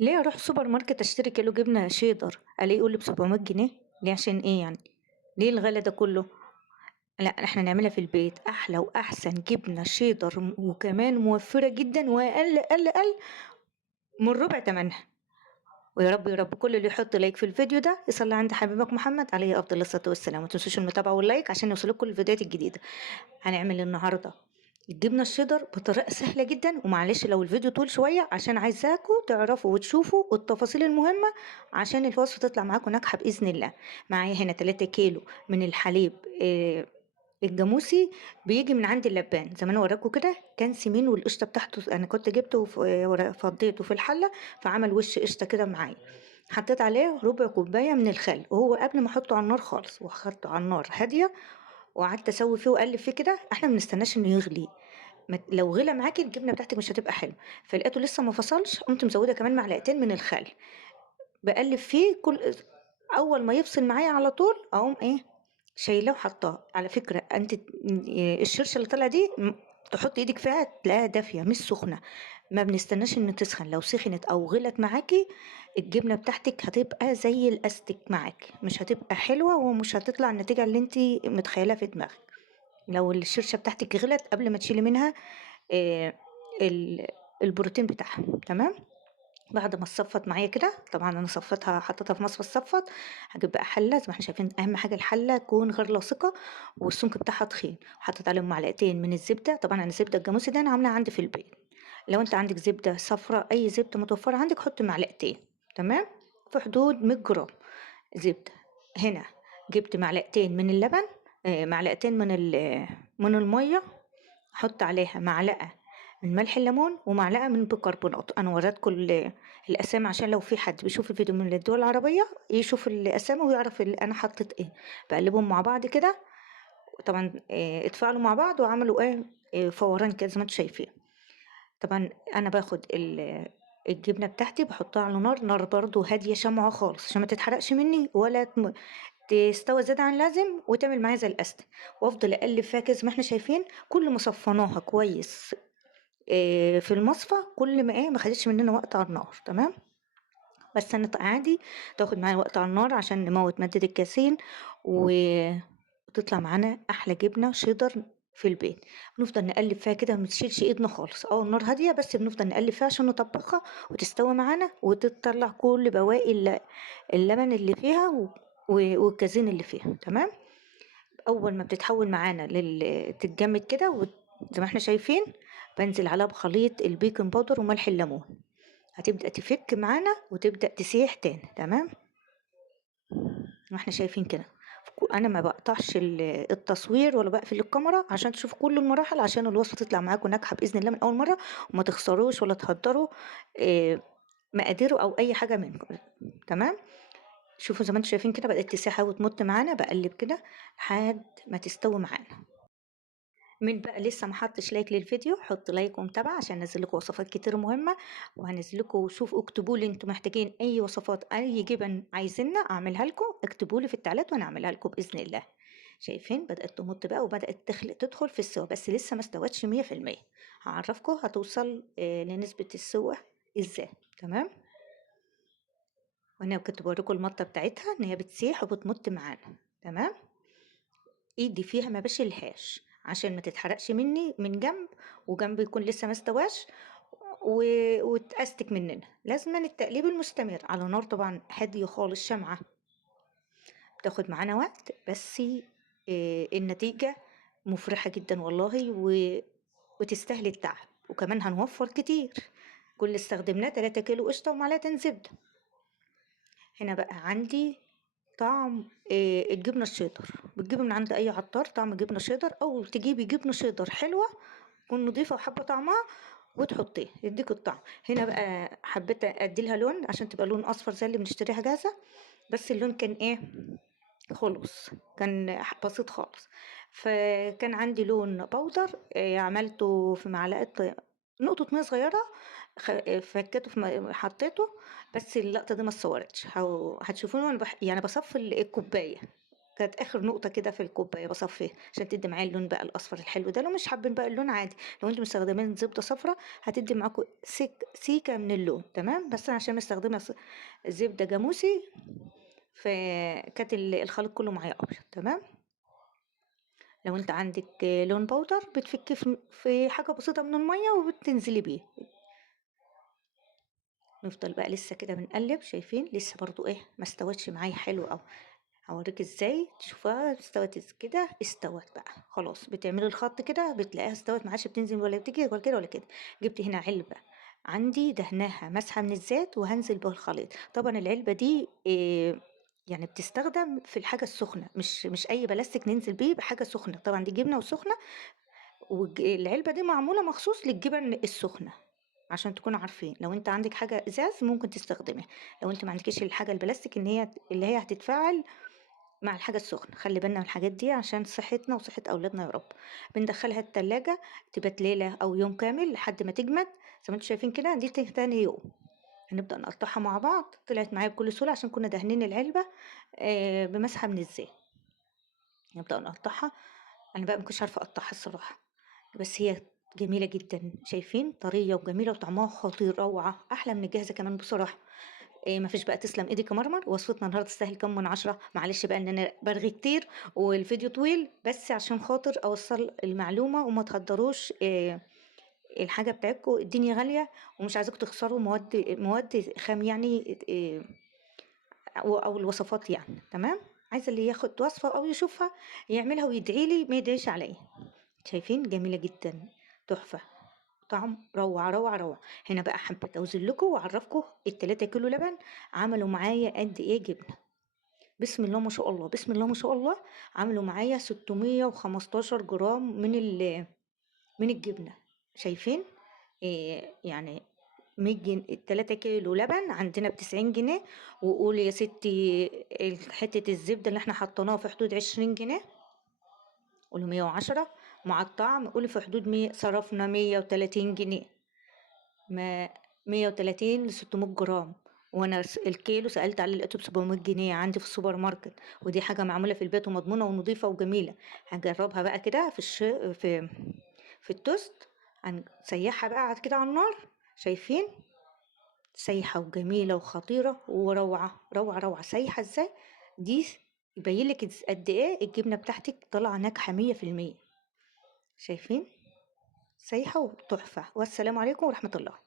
ليه اروح سوبر ماركت اشتري كيلو جبنه شيدر الاقيه يقول لي ب 700 جنيه؟ ليه؟ عشان ايه يعني؟ ليه الغلا ده كله؟ لا، احنا نعملها في البيت احلى واحسن جبنه شيدر وكمان موفره جدا واقل اقل اقل من ربع ثمنها. ويا رب يا رب كل اللي يحط لايك في الفيديو ده يصلي عند حبيبك محمد عليه افضل الصلاه والسلام. ما تنسوش المتابعه واللايك عشان يوصلكوا كل الفيديوهات الجديده. هنعمل النهارده الجبنه الشيدر بطريقه سهله جدا، ومعلش لو الفيديو طول شويه عشان عايزاكم تعرفوا وتشوفوا التفاصيل المهمه عشان الوصفه تطلع معاكم ناجحه باذن الله. معايا هنا 3 كيلو من الحليب الجاموسي، بيجي من عند اللبان زي ما انا وراكم كده، كان سمين والقشطه بتاعته انا كنت جبته فضيته في الحله، فعمل وش قشطه كده معايا. حطيت عليه ربع كوبايه من الخل، وهو قبل ما احطه على النار خالص واخدته على النار هاديه، وقعدت اسوي فيه واقلب فيه كده. احنا ما بنستناش انه يغلي، لو غلى معاكي الجبنه بتاعتك مش هتبقى حلوه. فلقيته لسه ما فصلش، قمت مزوده كمان معلقتين من الخل، بقلب فيه اول ما يفصل معايا على طول اقوم ايه شايلاه وحطاه. على فكره انت الشرشه اللي طالعه دي تحط ايدك فيها تلاقيها دافيه مش سخنه. ما بنستناش ان تسخن، لو سخنت او غلت معاكي الجبنه بتاعتك هتبقى زي الاستك معاكي، مش هتبقى حلوه ومش هتطلع النتيجه اللي انت متخيلها في دماغك. لو الشرشة بتاعتك غلت قبل ما تشيلي منها آه، ال- البروتين بتاعها. تمام. بعد ما اتصفت معايا كده، طبعا انا صفتها حطيتها في مصفى اتصفت، هجيب بقى حله زي ما احنا شايفين. اهم حاجه الحله تكون غير لاصقه والسمك بتاعها تخين. حطيت عليهم معلقتين من الزبده، طبعا انا الزبده الجاموسي ده انا عاملاها عندي في البيت. لو انت عندك زبده صفراء اي زبده متوفره عندك حط معلقتين. تمام. في حدود 100 جرام زبده. هنا جبت معلقتين من اللبن، معلقتين من الميه، احط عليها معلقه من ملح الليمون ومعلقه من بيكربونات. انا وريتكم الاسامي عشان لو في حد بيشوف الفيديو من الدول العربيه يشوف الاسامي ويعرف اللي انا حطيت ايه. بقلبهم مع بعض كده، طبعا اتفاعلوا مع بعض وعملوا ايه، فوران كده زي ما انتم شايفين. طبعا انا باخد الجبنه بتاعتي بحطها على نار برضو هاديه شمعة خالص عشان ما تتحرقش مني ولا تستوي زيادة عن اللازم وتعمل معايا زي الاستك. وافضل اقلب فيها كده زي ما احنا شايفين. كل ما صفيناها كويس في المصفى كل ما ما خدتش مننا وقت على النار. تمام. بس انا عادي تاخد معايا وقت على النار عشان نموت مادة الكاسين وتطلع معانا احلى جبنة شيدر في البيت. بنفضل نقلب فيها كده، ما تشيلش ايدنا خالص، النار هادية بس بنفضل نقلب فيها عشان نطبخها وتستوي معانا وتطلع كل بواقي اللبن اللي فيها والكازين اللي فيها. تمام. اول ما بتتحول معانا تتجمد كده زي ما احنا شايفين، بنزل عليها بخليط البيكنج باودر وملح الليمون، هتبدأ تفك معانا وتبدأ تسيح تاني. تمام. ما احنا شايفين كده. انا ما بقطعش التصوير ولا بقفل الكاميرا عشان تشوفوا كل المراحل، عشان الوصفه تطلع معاكم ناجحه باذن الله من اول مره، وما تخسروش ولا تهدروا آه، مقاديره او اي حاجه منكم. تمام. شوفوا زي ما انتم شايفين كده بدات تسيح وتمط معانا، بقلب كده لحد ما تستوي معانا. مين بقى لسه ما حطش لايك للفيديو حط لايك ومتابعة عشان انزل لكم وصفات كتير مهمة. وهنزل لكم، شوف اكتبوا لي انتوا محتاجين اي وصفات اي جبن عايزيننا اعملها لكم، اكتبوا لي في التعليقات وانا اعملها لكم باذن الله. شايفين بدأت تمط بقى وبدأت تدخل في السوا، بس لسه ما استوتش 100%. هعرفكم هتوصل لنسبة السوا ازاي. تمام. وانا كنت بوريكم المطة بتاعتها ان هي بتسيح وبتمط معانا. تمام. ايدي فيها ما بشيلهاش عشان ما تتحرقش مني من جنب، وجنب يكون لسه ما استواش وتأستك مننا. لازم التقليب المستمر على نار طبعا هادية خالص شمعة. بتاخد معانا وقت بس النتيجة مفرحة جدا والله وتستاهل التعب، وكمان هنوفر كتير. كل اللي استخدمناه 3 كيلو قشطة ومعلقتين زبدة. هنا بقى عندي طعم الجبنة الشيدر، بتجيبي من عند أي عطار طعم جبنة شيدر، أو تجيبي جبنة شيدر حلوة تكون نضيفة وحابة طعمها وتحطيه يديك الطعم. هنا بقى حبيت أديلها لون عشان تبقى لون أصفر زي اللي بنشتريها جاهزة، بس اللون كان خلص، كان بسيط خالص. فكان عندي لون بودر عملته في معلقة نقطة مية صغيرة، فكيته حطيته. بس اللقطة دي ما اتصورتش، هتشوفوني وانا يعني بصفي الكوباية. كانت آخر نقطة كده في الكوباية باصفّيها عشان تدّي معايا اللون بقى الأصفر الحلو ده، لو مش حابين بقى اللون عادي، لو أنتم مستخدمين زبدة صفرا هتدّي معاكم سيكة من اللون تمام، بس أنا عشان مستخدمة زبدة جاموسي فكانت الخليط كلّه معايا أبيض تمام. لو أنتِ عندِك لون بودر بتفكيه في حاجة بسيطة من المَيّة وبتنزلي بيه. نفضل بقى لسه كده بنقلّب شايفين لسه برضه إيه ما استوتش معايا حلو أوي، هاوريكِ إزاي تشوفوها استوت كده استوت بقى خلاص، بتعملي الخط كده بتلاقيها استوت ما عادش بتنزل ولا بتيجي ولا كده ولا كده. جبت هنا علبة عندي دهناها مسحة من الزيت وهانزل بيها الخليط، طبعًا العلبة دي يعني بتستخدم في الحاجة السخنة مش أي بلاستيك ننزل بيه بحاجة سخنة، طبعًا دي جبنة وسخنة العلبة دي معمولة مخصوص للجبن السخنة، عشان تكونوا عارفين، لو أنت عندِك حاجة إزاز ممكن تستخدميها، لو أنتِ ما عندكيش الحاجة البلاستيك اللي هي هتتفاعل مع الحاجة السخنة، خلّي بالنا من الحاجات دي عشان صحتنا وصحة أولادنا يا رب. بندخّلها التلاجة تبات ليلة أو يوم كامل لحد ما تجمد، زي ما أنتم شايفين كده دي تاني يوم، هنبدأ نقطّعها مع بعض، طلعت معايا بكل سهولة عشان كنا دهنين العلبة بمسحة من الزيت. نبدأ نقطّعها، أنا بقى ما كنتش عارفة أقطّعها الصراحة، بس هي جميلة جدًا، شايفين طرية وجميلة وطعمها خطير روعة، أحلى من الجاهزة كمان بصراحة. ما فيش بقى تسلم إيدِك يا مرمر، وصفتنا النهارده تستاهل كام من 10، معلش بقى إن أنا بارغي كتير والفيديو طويل، بس عشان خاطر أوصّل المعلومة وما تهدّروش الحاجة بتاعتكم، الدنيا غالية ومش عايزاكم تخسروا مواد خام يعني أو الوصفات يعني تمام، عايزة اللي ياخد وصفة أو يشوفها يعملها ويدعي لي ما يدعيش عليَّ. شايفين جميلة جدًا، تحفة، طعم روعة، روعة، روعة. هنا بقى حبيت أوزن لكم وأعرّفكم ال3 كيلو لبن عملوا معايا قد إيه جبنة، بسم الله ما شاء الله، بسم الله ما شاء الله، عملوا معايا 615 جرام من الجبنة، شايفين؟ يعني 3 كيلو لبن عندنا ب90 جنيه، وقولي يا ستي حتة الزبدة اللي إحنا حطيناها في حدود 20 جنيه، قولي 110 مع الطعم قولي في حدود صرفنا 130 جنيه، ما 130 ل600 جرام، وأنا الكيلو سألت عليه لقيته ب700 جنيه عندي في السوبر ماركت، ودي حاجة معمولة في البيت ومضمونة ونضيفة وجميلة، هنجربها بقى كده في التوست، هنسيحها بقى كده على النار، شايفين؟ سايحة وجميلة وخطيرة وروعة، روعة، روعة، سايحة إزاي؟ دي يبين لِك قد إيه الجبنة بتاعتِك طالعة ناجحة 100%، شايفين؟ سايحة وتحفة، والسلام عليكم ورحمة الله.